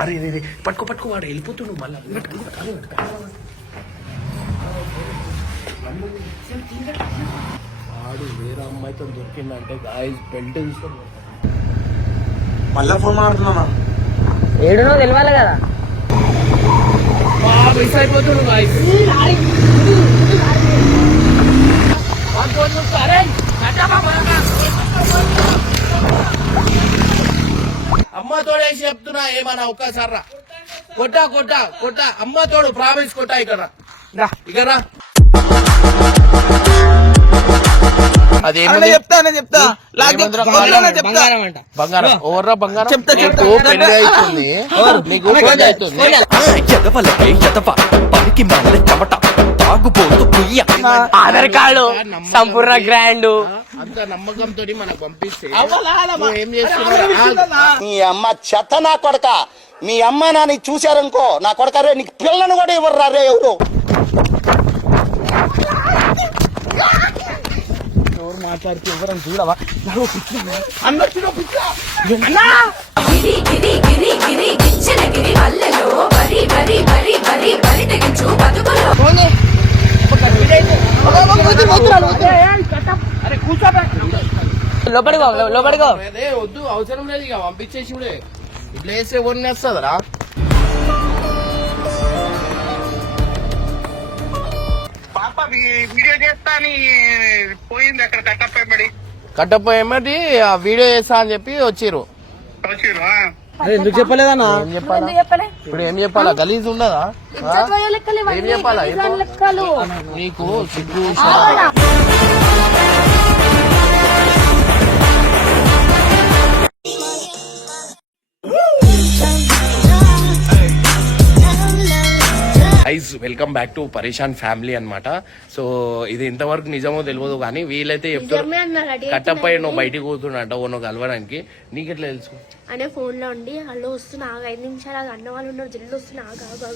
అరే పట్టుకో వాడు వెళ్ళిపోతున్నాడు మళ్ళీ. వాడు వేరే అమ్మాయితో దొరికిందంటే గాయస్ బెల్ట్ మళ్ళా ఫోన్ మాట్లాడుతున్నా. ఏడునో తెలియాలి కదా. మిస్ అయిపోతున్నాడు గాయస్. అమ్మ తోడేసి చెప్తున్నా ఏమన్నా ఒక్కసారి కొట్ట అమ్మ తోడు ప్రామిస్ కొట్ట ఇక్కడ చెప్తా బంగారం ఓవర్రా బంగారం పెళ్లి అవుతుంది నీకు పెళ్లి అవుతుంది. ఆధార్ కార్డు సంపూర్ణ గ్రాండ్ అంత నమ్మకంతో మనకు పంపిస్తే ఏం చేస్తున్నా నీ అమ్మ చెత్త నా కొడక. మీ అమ్మ నాని చూశారనుకో నా కొడక రే నీకు పిల్లను కూడా ఇవ్వరు రే ఎవరు మాట్లాడితే ఎవరని చూడవా లోపడిగో అదే వద్దు అవసరం లేదు ఇక పంపించేసి ఇట్లా వేస్తే ఎవరిని వస్తుందరా. పాప వీడియో చేస్తా అని పోయింది అక్కడ కట్టప్ప ఏమటి ఆ వీడియో చేస్తా అని చెప్పి వచ్చిర్రు. ఎందుకు చెప్పలేదన్నా? ఏం చెప్పాలా ఇప్పుడు? ఏం చెప్పాలా? గలీజ్ ఉండదా? ఏం చెప్పాలా? నీకు సిగ్గు గైస్ వెల్కమ్ బ్యాక్ టు పరేషాన్ ఫ్యామిలీ అన్నమాట. సో ఇది ఇంతవరకు నిజమో తెలియదు కానీ వీళ్ళైతే చెప్తారు కట్టపై నువ్వు బయటికి పోతున్నట్ట నువ్వు కలవడానికి. నీకెట్లా తెలుసు? అనే ఫోన్ లో ఉండి హలో వస్తున్నా 5 నిమిషాలు అన్న వాళ్ళు ఉన్నారు జల్లు వస్తున్నా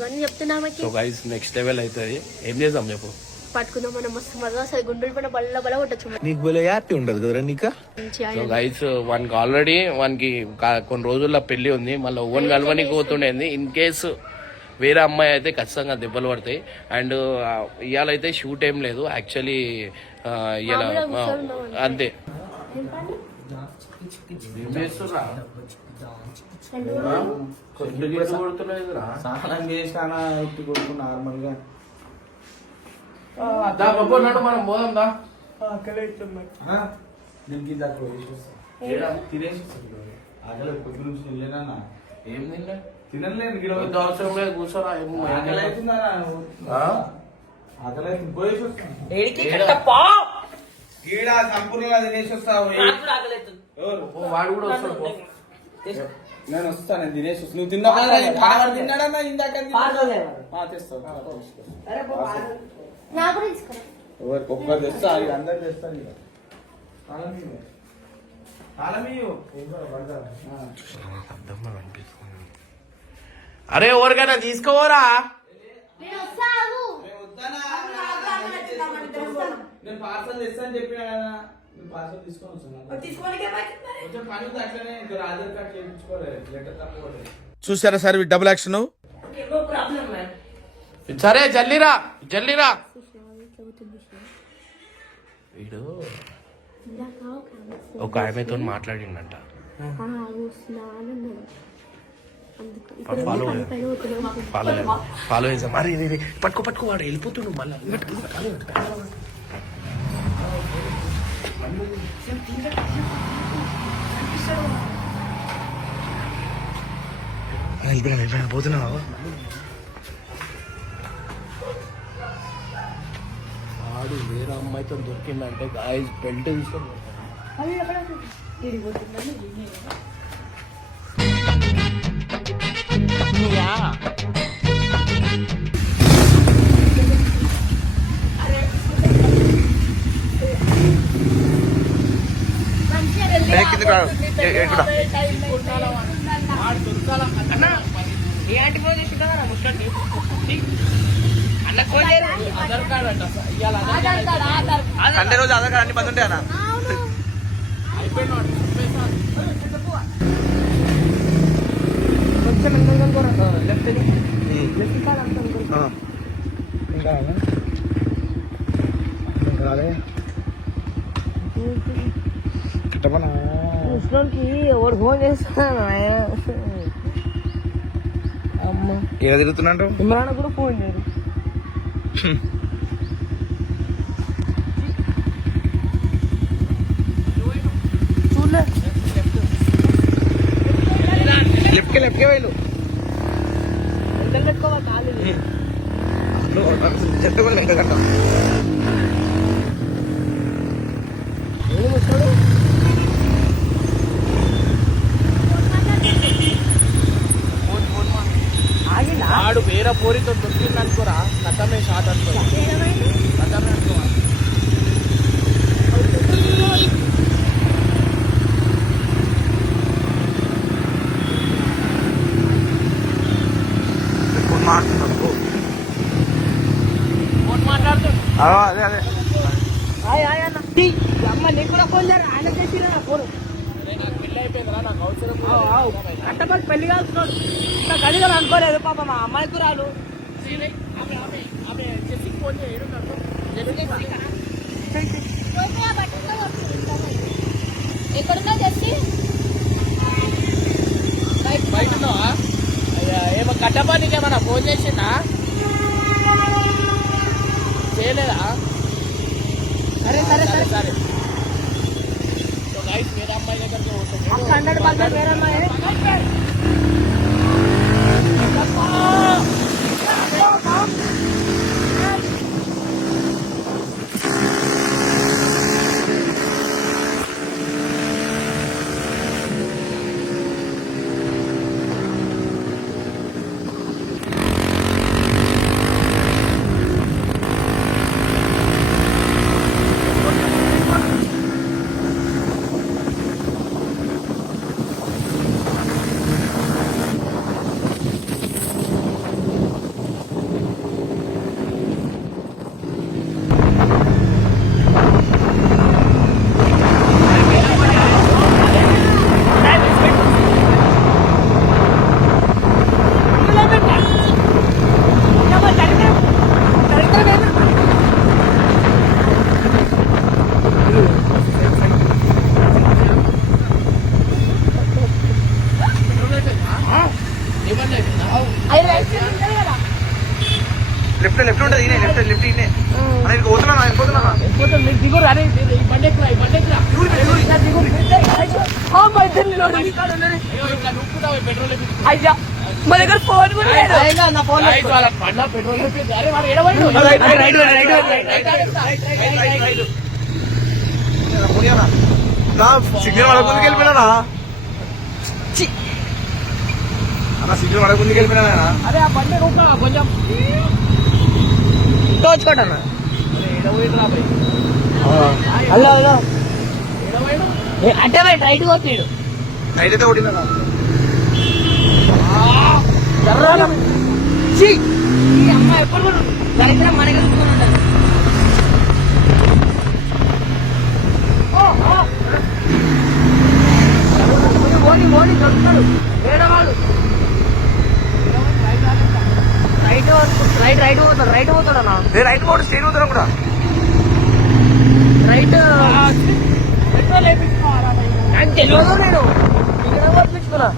అని చెప్తున్నా. సో గైస్ నెక్స్ట్ లెవెల్ అవుతుంది. ఏం చేద్దాం చెప్పు? పట్టుకుందాం మనం మస్తు మజా వస్తుంది. గుండెలు పైన బల్ల కొట్టచ్చు. నీకు బలే హ్యాపీ ఉండదు కదా నీకు. సో గైస్ వానికి ఆల్రెడీ వానికి కొన్ని రోజుల్లో పెళ్లి ఉంది. మళ్ళీ ఓన్ కలవనికి పోతుండేది. ఇన్ కేసు వేరే అమ్మాయి అయితే ఖచ్చితంగా దెబ్బలు పడతాయి. అండ్ ఇవాళ అయితే షూట్ ఏం లేదు యాక్చువల్లీ ఇలా అంతే. మనం పోదాం దా. ఏం తినలే అవసరం లేదు కూర్చోరా. వాడు కూడా వస్తాడు. నేను వస్తాను తినేసి నువ్వు తిన్నాడన్నా ఇందాక ఒక్కరు తెస్తా అందరు తెస్తాను. అరే ఎవరికైనా తీసుకోవరా? నేను పార్సల్ తెస్తాను చెప్పినా కదా. పార్సల్ తీసుకొని ఆధార్ కార్డ్ చేయించుకోలేదు. లెటర్ తక్కువ చూసారా సార్ డబుల్ యాక్షన్. సరే జల్లిరా వీడు ఒక ఆమెతో మాట్లాడిండంట. ఫాలో చేసాం. అరే పట్టుకో వాడు వెళ్ళిపోతున్నాడు మళ్ళీ. వెళ్ళిపోయినా పోతున్నావా? వాడు వేరే అమ్మాయితో దొరికిందంటే గాయస్ బెల్ట్ తీసుకొని సండే రోజు ఆధార్ కార్డ్ అన్ని పని ఉంటాయి అన్న. ముసలోనికి ఎవరు ఫోన్ చేస్తున్నాను అమ్మ ఏడ తిరుగుతున్నట్టు ఇమ్రాన్ కూడా ఫోన్ చేయరు. చూడలే లెఫ్ట్కే వెళ్ళు ఎంత పెట్టుకోవాలి కాలేదు. చెట్టు కూడా లెక్క కట్టాం ఏది ముసలోడు ఆగిందా? వాడు వేరే పోరితో దొరికింది అనుకోరా కథమే షాట్ అనుకో కథమే అనుకో ఫోన్ మాట్లాడుతుంది. అదే అదే ఆయ్ ఆయ్ అన్న అమ్మ నీకు కూడా ఫోన్ చేయరు, ఆయన చేసిరా ఫోన్. నాకు పెళ్ళి అయిపోయిందిరా, నాకు అవసరం కట్టపడి పెళ్లి కాల్చున్నాడు. ఇంకా కలిగలు అనుకోలేదు పాప మా అమ్మాయికి రాలు. ఫోన్ చేయడం ఎక్కడున్నా చెప్పి బయట ఉన్నావా? ఏమో కట్టపానికి ఏమన్నా ఫోన్ చేసిందా? చేయలేదా? సరే సరే సరే సరే సో గైస్ వేరే అమ్మాయి దగ్గరికి పోతుంది. 100% వేరే అమ్మాయి. లెఫ్ట్ లెఫ్ట్ ఉంటుంది లెఫ్ట్ ఇనే నేను పోతున్నా వెళ్ళిపోతున్నా దిగురు అరే బండెక్కురా పెట్రోల్ అయ్యా మా దగ్గర ఫోన్ కూడా లేదు. నా ఫోన్ పెట్రోల్ సిగ్నల్ పడక ముందుకు వెళ్ళిపోయినా అన్న సిగ్నల్ పడక ముందుకు వెళ్ళిపోయినా అరే ఆ బండి రూపా కొంచెం తోచుకోటన్నా. హలో హలో అంటే రైట్ పోతాడు. రైట్ అయితే కొట్టినా అమ్మ ఎప్పుడు కూడా దరిద్రం మనకి ఉంటాను. మోడీ దొరుకుతాడు వేడవాడు. రైట్ పోతాడన్నా. రైట్ పోడు స్టేట్ పోతాను కూడా రైట్ పెట్రోల్ వేయించుకోవాలా? నాకు తెలియదు, నేను ఇక్కడ పంపించుకున్నా.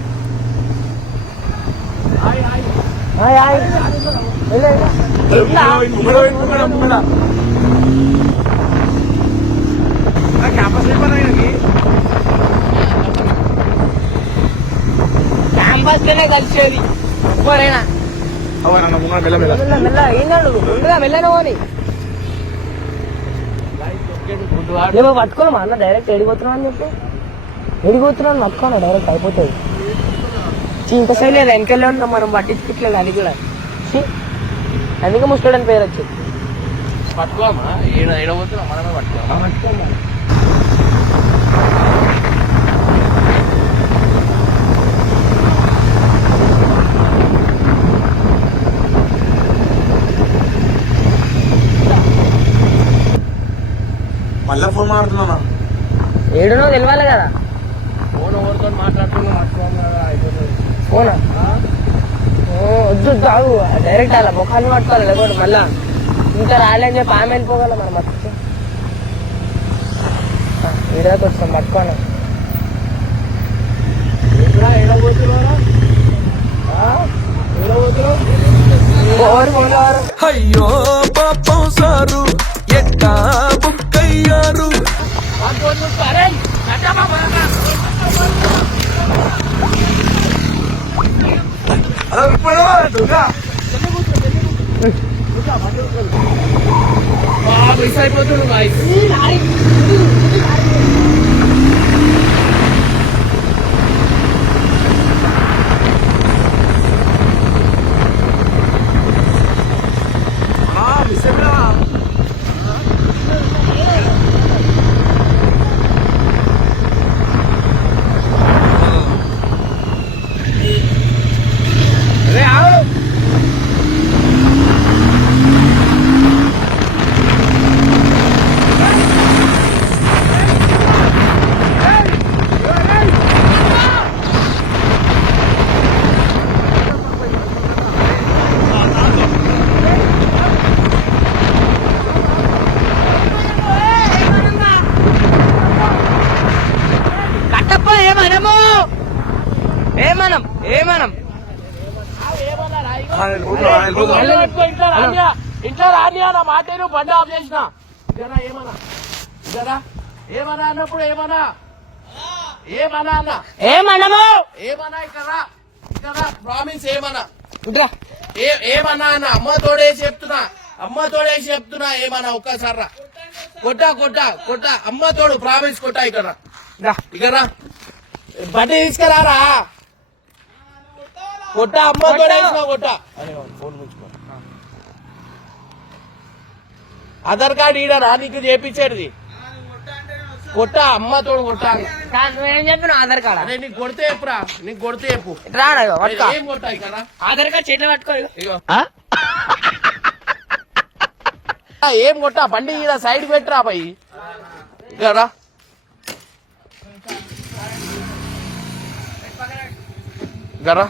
క్యాంపస్ క్యాంపస్ లోనే కలిసేది ఎప్పుడైనా. మెల్ల ఏంటండు ముందుగా మెల్లనే పోని. ఏమో పట్టుకోమా అన్న, డైరెక్ట్ ఎడిపోతున్నావు అని చెప్పి ఎడిపోతున్నాను పట్టుకోను డైరెక్ట్ అయిపోతుంది. ఇంకా సైడ్ లేదు వెనకెళ్ళే ఉంటాం మనం, పట్టించుకోవట్లేదు అది కూడా. అందుకే ముస్టోడని పేరు వచ్చింది. పట్టుకోమా ఏడబోతున్నా మనమే పట్టుకోమా. పట్టుకోమా మళ్ళా ఫోన్ మాట్లాడుతున్నా ఏడునో తెలియాలి కదా. ఫోన్ ఎవరితో మాట్లాడుతున్నా పట్టుకోమా అయిపోతుంది. ఫోనా తాగు డైరెక్ట్ అలా ముఖాన్ని పట్టుకోవాలి లేకపోతే మళ్ళా ఇంకా రాలేని చెప్పి ఆమె వెళ్ళిపోగల మనం మర్చిపో వీడియోకి వస్తాం పట్టుకోను అయ్యో పాపం సారు ఎట్టా బుక్కయ్యారు మిస్ అయిపోతుంది బాయ్ ఇంట్లో రానియా నా మాట బండి ఆఫ్ చేసిన ఏమన్నా అన్నప్పుడు ఏమన్నా అన్న ఏమన్నా ఇక్కడ ప్రామిస్ ఏమన్నా అన్న అమ్మ తోడేసి చెప్తున్నా ఏమన్నా ఒక్కసారి కొట్టా అమ్మ తోడు ప్రామిస్ కొట్టా ఇక్కడ బండి తీసుకురారా కొట్టా అమ్మ తోడేసిన కొట్టా ఫోన్ ముంచుకో ఆధార్ కార్డు ఈడరా నీకు చేపించేది కొట్టా అమ్మ తోడు కొట్టా నువ్వేం చెప్పిన ఆధార్ కార్డ్ అరే నీకు కొడితే చెప్పురా చెప్పు ఏం కొట్టా ఇక్కడ ఆధార్ కార్డ్ చేతిలో పట్టుకో ఏం కొట్టా బండి ఈడ సైడ్ పెట్టరా పోయి ఇక్కడ గరా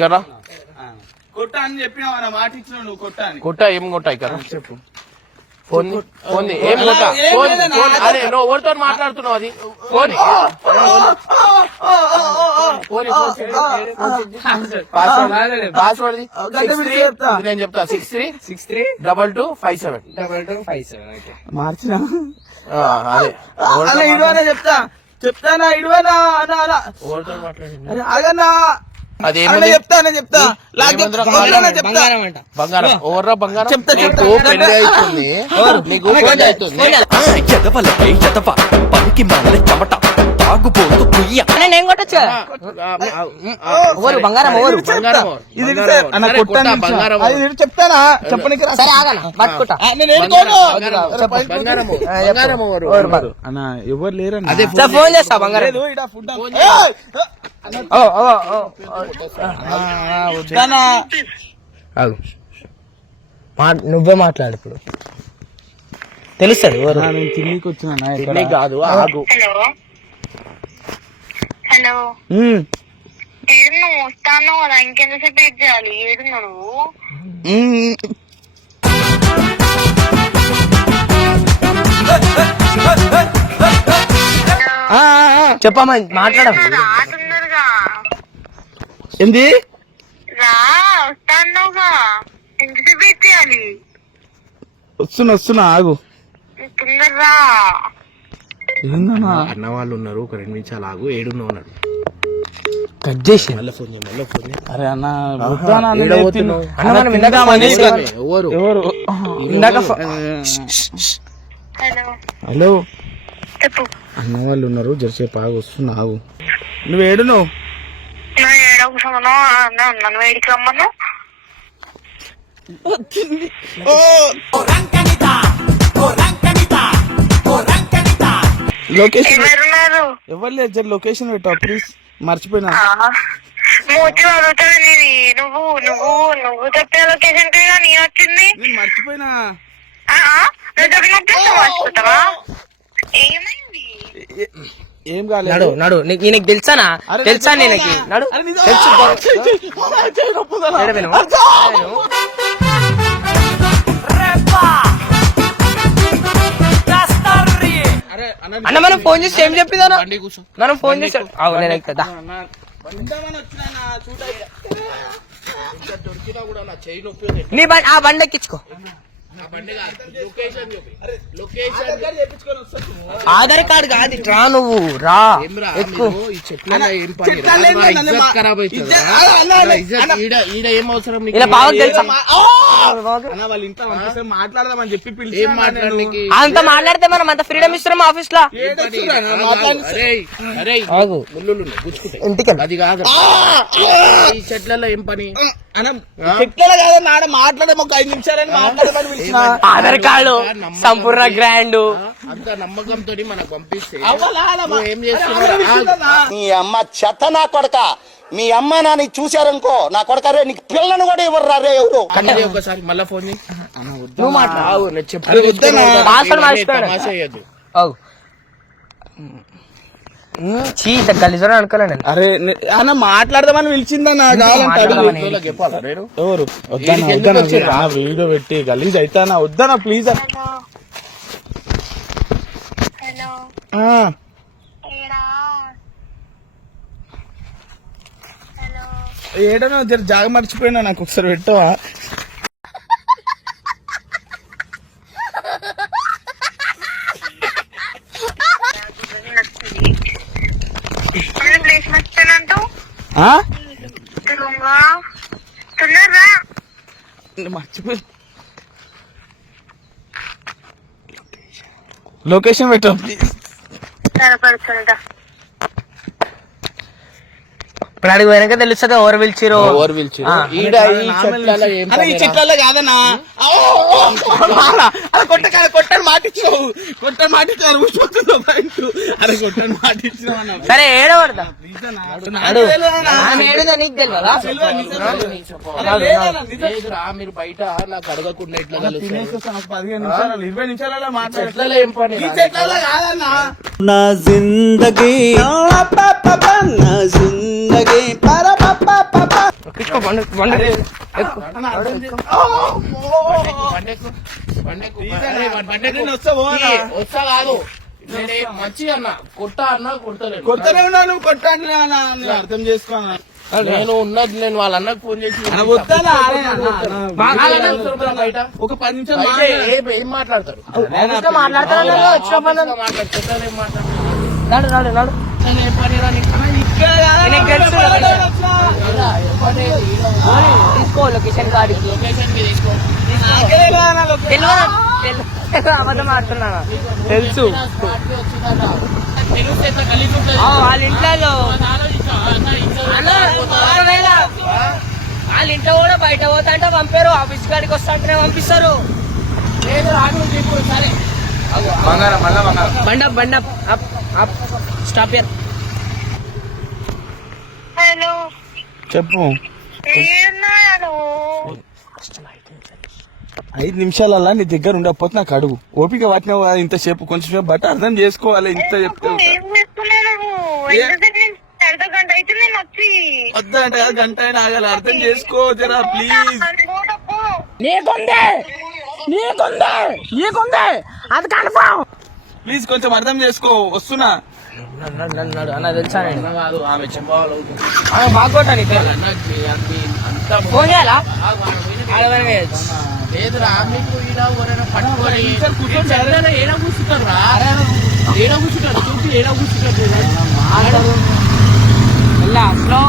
గరా కొట్టా అని చెప్పినా మాట ఇచ్చిన నువ్వు కొట్టా ఏం కొట్టా ఇక్కడ చెప్పు ఫోన్ ఏం కొట్టా అరే నువ్వు ఎవరితో మాట్లాడుతున్నావు అది ఫోన్ పాస్వర్డ్ నేను చెప్తా 636227 మార్చిన అదే ఇడవనా చెప్తానా ఇడవనా ఎవరితో మాట్లాడింది అదన్నా అది చెప్తా బంగారం ఓవర్రా బంగారం నీకు పెళ్లి అవుతుంది నీకు పెళ్లి అవుతుంది ఎదవలపై ఎదవ పనికి మాల చెమట తాగుబోతు పుయ్య నేను కొట్టచ్చు బంగారం చెప్తానా చెప్పనికి అన్న ఎవరు లేరు ఫోన్ చేస్తా బంగారం నువ్వే మాట్లాడు ఇప్పుడు తెలుస్తుంది నేను తిండికి వచ్చిన కాదు ఆగు హలో ఏడు నువ్వు వస్తాను కదా ఇంకెంతసేపు వెయిట్ చేయాలి ఏడున్నా నువ్వు చెప్పమ్మా మాట్లాడ తొందరగా ఏంది రా వస్తానుగా ఎంతసేపు వెయిట్ చేయాలి వస్తున్నా ఆగు తొందరగా ఏందన్నా అన్న వాళ్ళు ఉన్నారు ఒక 2 నిమిషాలు ఆగు ఏడున్నావు అన్నాడు కట్ చేసి మళ్ళీ ఫోన్ అరే అన్న ఎవరు ఇందాక హలో హలో చెప్పు అన్న వాళ్ళు ఉన్నారు జరసేపు ఆగు వస్తున్నా ఆగు నువ్వు ఏడు నువ్వు ఏడో కూర్చోమను ఉన్నాను వేడికి రమ్మను లొకేషన్ ఎవరున్నారు ఎవరు లేదు జర లొకేషన్ పెట్టావు ప్లీజ్ మర్చిపోయినా మూతి అడుగుతుంది నీది నువ్వు చెప్పే లొకేషన్ కి నీ వచ్చింది నేను మర్చిపోయినా నువ్వు చెప్పినట్టు మర్చిపోతావా ఏమైంది ఏం కాలేదు. నడు నడు నీకు తెలుసానా? తెలుసా నేనకి? నడు తెలుసు. ఎడ విను. అన్న మనం ఫోన్ చేసి ఏం చెప్పిందా? బండి కూర్చో. మనం ఫోన్ చేసి నేను ఎక్కుతా. దొరికినా కూడా నా చెయ్యి నొప్పి ఉంది. నీ బండి ఆ బండి ఎక్కించుకో. నా బండి కాదు. లొకేషన్ చెప్పి. లొకేషన్ ఆధార్ కార్డు కాదు ఇట్రా నువ్వు రా ఏమ్రా ఎక్కువ. మీరు ఈ చెట్లలో ఏం పని? ఇజ్జత్ ఖరాబ్ అవుతుంది. ఈడ ఏం అవసరం నీకు? ఇలా బాగా తెలుసా? వాళ్ళ ఇంట్లో పంపిస్తే మాట్లాడదామని చెప్పి పిలిచి ఏం మాట్లాడడానికి? అంత మాట్లాడితే మనం అంత ఫ్రీడమ్ ఇస్తున్నాం ఆఫీస్ లో. అరే ఆగు. ముళ్ళు గుచ్చుకుంటాయి. ఇంటికి అది కాదు. ఈ చెట్లలో ఏం పని? చెట్ల కాదన్నా ఆడ మాట్లాడే ఒక 5 నిమిషాలని మాట్లాడమని పిలిచిన. ఆధార్ కార్డు సంపూర్ణ గ్రాండ్ అంత నమ్మకంతో మనకు పంపిస్తే అవ్వాలా? నువ్వు ఏం చేస్తున్నావు? మీ అమ్మ చెత్త నా కొడక. మీ అమ్మ నాని చూశారనుకో నా కొడక రే నీకు పిల్లని కూడా ఇవ్వరు రే ఎవరు. కన్నది ఒకసారి మళ్ళా ఫోన్ చేయి. నువ్వు మాట్లాడు. నేను చెప్పు. పాస్వర్డ్ మార్చుకోండి. తమాషా చేయొద్దు. చీ గలీజుని అనుకోలే నేను. అరే అన్న మాట్లాడదామని పిలిచిందన్న. కావాలంటే అడుగు. ఇంట్లోకి చెప్పాలా నేను? ఎవరు వద్దన్నా వీడియో పెట్టి గలీజ్ అవుతానా? వద్దనా ప్లీజ్. హలో ఏడా హలో ఏడనో జర జాగ మర్చిపోయినా నాకు ఒకసారి పెట్టవా? ప్లేస్ మర్చిపోయినంటూ తొందరగా మర్చిపోయి లొకేషన్ పెట్టాం ప్లీజ్. సరిపడుతుందా? ఇప్పుడు అడిగి పోయినాక తెలుస్తుంది ఎవరు పిలిచిరో. ఎవరు పిలిచిరు? ఈడ ఈ చెట్లలో ఏం అరే ఈ పని? చెట్లలో కాదన్నా. కొట్టని మాటిచ్చావు. కొట్టని మాటిచ్చారు. అరే కొట్టని మాటిచ్చినావు. సరే ఏడవడదా ఏడుదా నీకు తెలియదా? లేదురా, మీరు బయట నాకు అడగకుండా ఎట్లా కలుస్తారు? 15 నిమిషాలు 20 నిమిషాలలో మాట్లాడు. చెట్లలో ఏం పని? ఈ చెట్లలో కాదన్నా. నా జిందగీ నా జిందగీ ఎక్కించుకో బండి బండి ఎక్కు. వస్తా కాదు, నేనే మంచిగా అన్నా. కొట్ట అన్నా కొడతలేదు. కొత్తనే ఉన్నావు నువ్వు. కొట్టాను అర్థం చేసుకో. నేను ఉన్నది నేను వాళ్ళ అన్నకు ఫోన్ చేసి వద్దానా? బయట ఒక 10 నిమిషాలు బయట ఏం మాట్లాడతారు? మాట్లాడతాను వచ్చిన పని చెట్లలో ఏం మాట్లాడతారు? నడు నడు నడు. ఏం పని రా నీకు? నీకు తెలుసు తీసుకో లొకేషన్ కాడికి. లొకేషన్ కి తీసుకో. తెలియదు అబద్ధం ఆడుతున్నాను తెలుసు. తెలిస్తే ఎట్లా కలిసి ఉంటుంది? వాళ్ళ ఇంట్లో వాళ్ళ ఇంట్లో కూడా బయట పోతా అంటే పంపారు. ఆఫీస్ కాడికి వస్తా అంటేనే పంపిస్తారు. లేదు రాను చెప్పు. సరే బండ బండ స్టాప్ ఇయర్. హలో చెప్పు. ఏమన్నాడు? 5 నిమిషాలల్లా నీ దగ్గర ఉండకపోతే నాకు అడుగు. ఓపిక పట్టినావు కదా ఇంతసేపు. కొంచెం బట్ అర్థం చేసుకోవాలి. ఇంత చెప్తే ఏం చేస్తున్నావు? అర్ధ గంట అయితే నేను వచ్చి వద్దా అంటే గంట అయినా ఆగాలి. అర్థం చేసుకో జరా ప్లీజ్. అది కన్ఫర్మ్. ప్లీజ్ కొంచెం అర్థం చేసుకో. వస్తున్నా. అన్న తెలుసా నేను కాదు, ఆమె చెప్పాలి. బాగోటా ఫోన్ చేయాలా? లేదురా, మీకు ఈడ ఎవరైనా పట్టుకొని చెట్లలో ఏడ కూర్చుంటారు రా? ఏడ కూర్చుంటారు? చూసి ఏడ కూర్చుంటారు? స్లో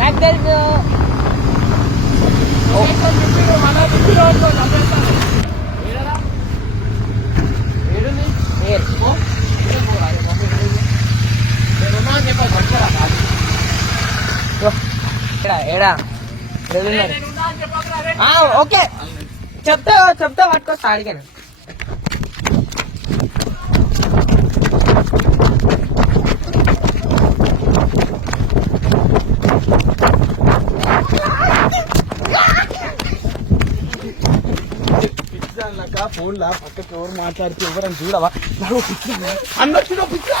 నాకు తెలుసు. ఏడా ఓకే చెప్తా పట్టుకొస్తా అడిగాను. దానిలాగా ఫోన్ లా పక్కకి ఎవరు మాట్లాడితే ఎవరని చూడవా అన్న వచ్చిన పిచ్చా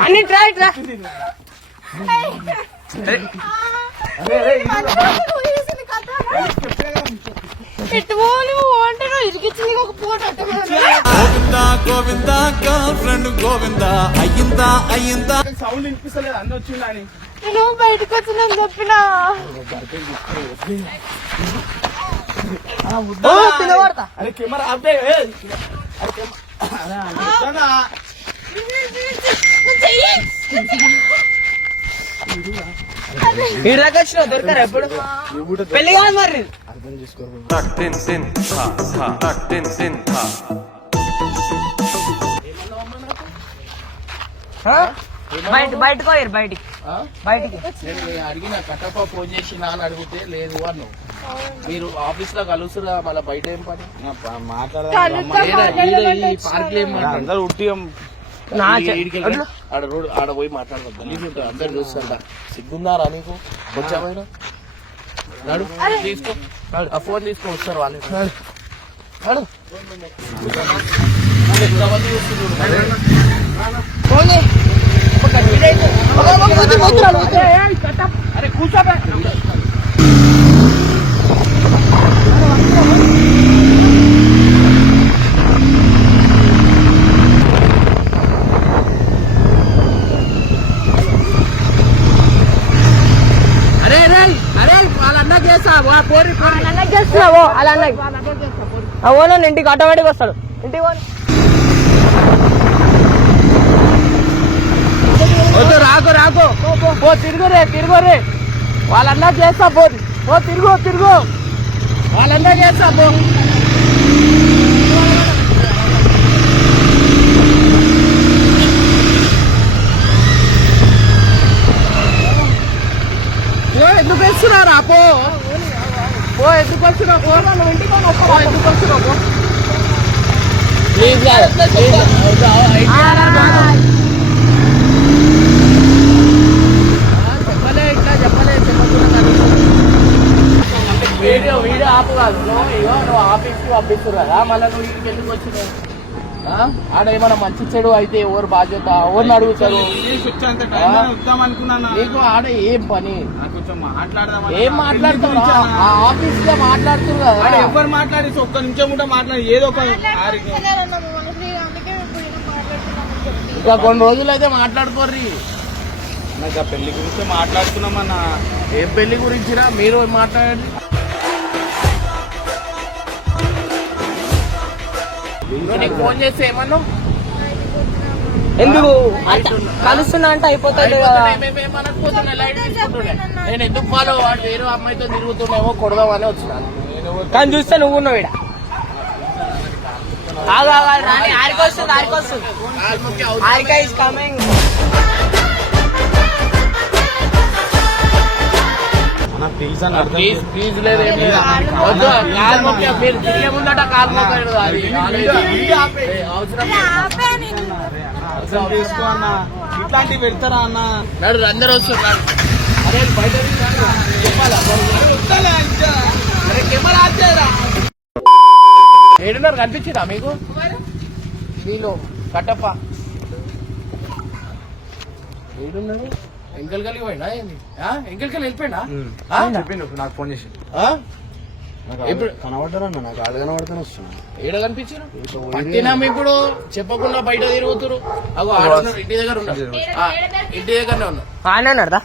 అన్ని ట్రై ట్రై సౌండ్ వినిపిస్తలేదు అన్న వచ్చిందని నేను బయటకు వచ్చిందని చెప్పినా తినబడతా అరే కెమెరా ఆపే ఈ దాకా వచ్చిన దొరకరా ఎప్పుడు పెళ్లి కాదు మరి అర్థం చేసుకోరు బయటకు పోయారు బయటికి నేను అడిగిన కట్టప్ప ఫోన్ చేసినా అని అడిగితే లేదు అన్నావు. మీరు ఆఫీస్ లో కలుసురా మళ్ళీ బయట ఏం పని పార్క్ ఏం అందరూ ఉట్టిగా ఆడ రోడ్ ఆడ పోయి మాట్లాడదు అందరు చూస్తారా సిగ్గుందారా నీకు కొంచెమైనా నడు తీసుకో ఆ ఫోన్ తీసుకొని వస్తారు వాళ్ళు నడు ఎంతమంది చూస్తున్నారు అరే కూర్చోబే అరే అరే అరే వాళ్ళ అన్నకి చేస్తావా పోరి అన్నకి చేస్తున్నావు అలా అన్నకి ఓనో ఇంటికి ఆటోమేటిక్ వస్తాడు ఇంటికి వద్దు రాకు రాకు పో తిరుగురే వాళ్ళన్నా చేస్తా పోదు పో తిరుగు వాళ్ళన్నా చేస్తా పో ఎందుకు వేస్తున్నారా పో ఎందుకు వస్తున్నావు పో ఎందుకు వస్తున్నావు పో ప్లీజ్ వీడియో ఆపు కాదు నువ్వు ఆఫీస్కి పంపిస్తారు కదా మళ్ళీ నువ్వు ఇంటికి ఎందుకు వచ్చినావు ఆడ ఏమైనా మంచి చెడు అయితే ఎవరు బాధ్యత ఎవరిని అడుగుతారు నీకు ఆడ ఏం పని ఏం మాట్లాడుతావు ఆఫీస్ లో మాట్లాడుతున్నారు కదా ఎవరు మాట్లాడి ఒక్క నిమిషం కూడా మాట్లాడి ఏదో ఒక ఇంకా కొన్ని రోజులు అయితే మాట్లాడుకోర్రి నాకు ఆ పెళ్లి గురించి మాట్లాడుతున్నామన్నా ఏం పెళ్లి గురించిరా మీరు మాట్లాడండి నీకు ఫోన్ చేస్తే ఏమన్నావు ఎందుకు కలుస్తున్నా అంటే అయిపోతుంది కదా ఏమనకపోతున్నా లైట్ తీసుకుంటుండే నేను ఎందుకు ఫాలో వాడు వేరే అమ్మాయితో తిరుగుతున్నామో కొడదామని వచ్చినాను కానీ చూస్తే నువ్వు ఉన్నావు ఇక్కడ ఆరికొస్తుంది ఆరిక ఇస్ కమింగ్ ప్లీజ్ అన్న ప్లీజ్ లేదు ఏం లేదు వద్దు కాలు మొక్క మీరు తిరిగే ముందట కాలు మొక్క అది అవసరం చేసుకో అన్న ఇట్లాంటివి పెడతారా అన్న నడు అందరూ వస్తున్నారు అరే బయట కెమెరా ఏడున్నర కనిపించిందా మీకు నీలో కట్టప్ప ఏడున్నది ఎంకలికలిగి పోయినా ఏంది ఎంకలికలు వెళ్ళిపోయినా నాకు ఫోన్ చేసి ఇప్పుడు కనబడ్డారన్న నాకు ఆడ కనబడతానే వస్తున్నా ఏడ కనిపించారు పట్టినాము ఇప్పుడు చెప్పకుండా బయట తిరుగుతారు అగో ఆడుతున్నారు ఇంటి దగ్గర ఉన్నారు ఇంటి దగ్గరనే ఉన్నారు ఆయన ఉన్నాడా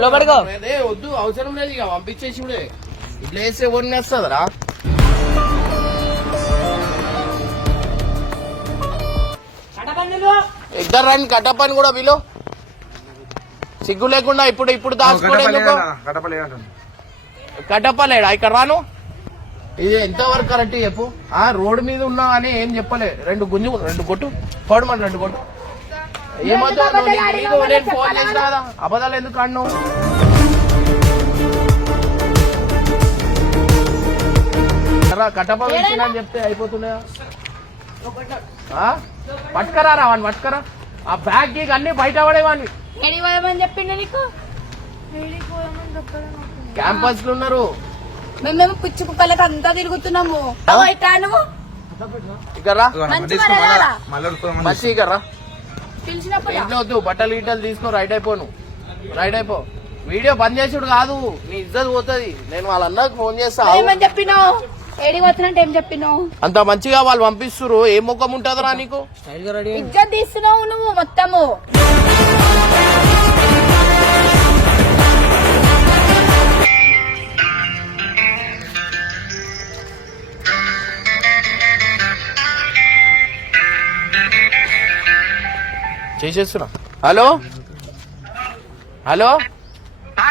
లోపడిగో అదే వద్దు అవసరం లేదు ఇక పంపించేసి ఇప్పుడే ఇట్లా వేస్తే ఎవరిని వస్తుందరా ఇద్దరు రండి కట్టప్పని కూడా వీళ్ళు సిగ్గు లేకుండా ఇప్పుడు దాచుకోలేదు కట్టప్పలేడా ఇక్కడ రాను ఇది ఎంతవరకు కరెక్ట్ చెప్పు రోడ్డు మీద ఉన్నా అని ఏం చెప్పలే రెండు కొట్టు పోడమని రెండు కొట్టు ఏమవుతా నేను ఫోన్ చేసినా కదా అబద్ధాలు ఎందుకు అన్నావు కట్టప్ప అని చెప్తే అయిపోతున్నాయా ఆ? పట్టుకరా వాడిని పట్టుకరా. ఆ బ్యాగ్ గీక్ అన్ని బయట పడేవాడిని. ఏడికి పోదామని చెప్పిండు నీకు? క్యాంపస్ లో ఉన్నారు. మేము పిచ్చి కుక్కలకి అంతా తిరుగుతున్నాము. ఇట్లా నువ్వు ఇక్కడ రా, మంచిగా రెడీగా. మంచి ఇక్కడ రా. పిలిచినప్పుడు ఇంట్లో వద్దు, బట్టలు గిట్టలు తీసుకో, రైట్ అయిపోను. రైట్ అయిపో. వీడియో బంద్ చేసుడు కాదు, నీ ఇజ్జత్ పోతుంది. నేను వాళ్ళ అన్నకు ఫోన్ చేస్తా. ఏమని చెప్పినావు? ఏడికి పోతున్నట్టు ఏం చెప్పినావు? అంత మంచిగా వాళ్ళు పంపిస్తురు, ఏం ముఖం ఉంటుందిరా నీకు? ఇజ్జత్ తీస్తున్నావు నువ్వు మొత్తము. చేసేస్తున్నా. హలో హలో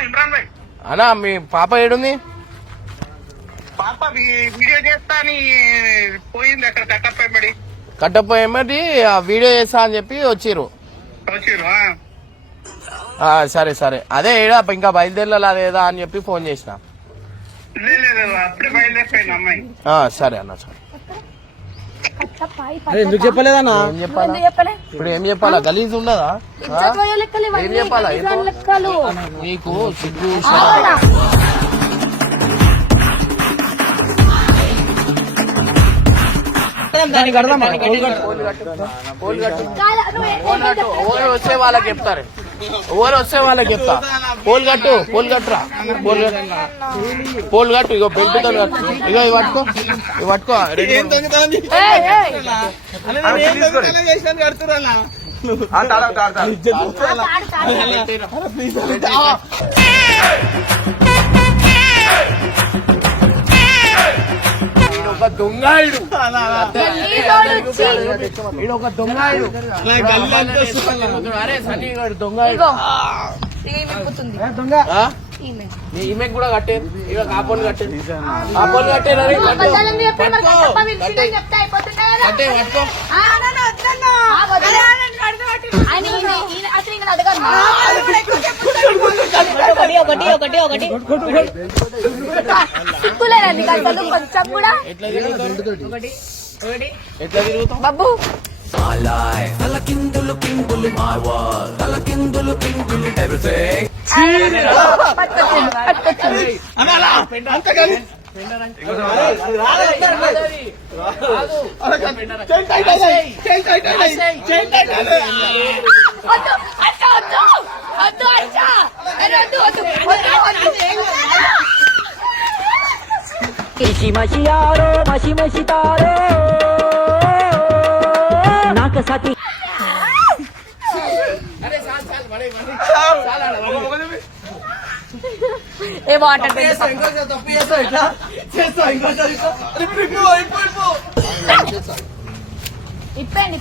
ఇమ్రాన్ భాయ్, అన్నా, మీ పాప ఏడుంది? పాప వీడియో చేస్తా అని పోయింది అక్కడ కట్టపై కట్టపోయేమటి ఆ వీడియో చేస్తా అని చెప్పి వచ్చిర్రు. వచ్చిర్రు. సరే సరే, అదే ఏడా ఇంకా బయలుదేరలేదా అని చెప్పి ఫోన్ చేసిన. లేదు అప్పుడే బయలుదేరిపోయింది అమ్మాయి. సరే అన్న, సరే. ఎందుకు చెప్పలేదన్నా? ఏం చెప్పాలా ఎందుకు చెప్పలే? ఇప్పుడు? ఏం చెప్పాలా? గలీజ్ ఉండదా? ఇజ్జత్ పోయే లెక్కలు ఏం ఇవన్నీ, చెప్పాలా? గలీజ్ లెక్కలు. నీకు సిగ్గు అవునా? ఓవర్ వస్తే వాళ్ళకి చెప్తారు. ఓవర్ వస్తే వాళ్ళకి చెప్తా. పోల్ కట్టు, పోల్ కట్టురా. పోల్ కట్టు. ఇగో బెల్ట్తో కట్టు. ఇగో ఇవి పట్టుకో, ఇవి పట్టుకో. ఏయ్, ఏయ్. తాడు, తాడు. ఒక దొంగాయుడు, నీలోడు ఒక దొంగాయుడు. అరే సన్నీ గారు దొంగాయుడు. ఇగో, టీవీ విప్పుతుంది. ఈమె. ఈమె కూడా కట్టేది. ఇక కాపోలు కట్టేది, కాపోలు కట్టేది. అబద్ధాలు చెప్పి మరి కట్టప్ప పిలిచిందని చెప్తే అయిపోతుండే కదా? కట్టే పట్టుకో. ఆయన అసలు ఈయన అడగను. ఒకటి సిగ్గులేదండి అసలు కొంచెం కూడా. ఎట్లా తిరుగుతాం బాబు తలకిందులు కిందులు మావా, తలకిందులు కిందులు ఎవ్రీథింగ్. ఏ వాటర్ ఇప్పండి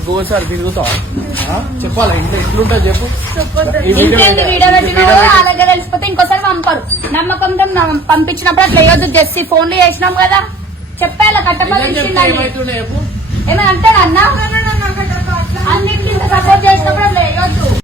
ఇంకోసారి తిరుగుతావా? చెప్పాలా? ఇంట్లో ఎట్లుంటా చెప్పు. ఇంకేంది వీడియో పెట్టిన అలాగే తెలిసిపోతే ఇంకోసారి పంపరు. నమ్మకంతో పంపించినప్పుడు అట్లా వేయొద్దు. జెస్సీ ఫోన్లు చేసినాం కదా, చెప్పాలా కట్టమని ఏమైతుండే చెప్పు. ఏమైనా అంటారా అన్న? అన్నింటికి సపోర్ట్ చేసినప్పుడు అట్లా వేయొద్దు.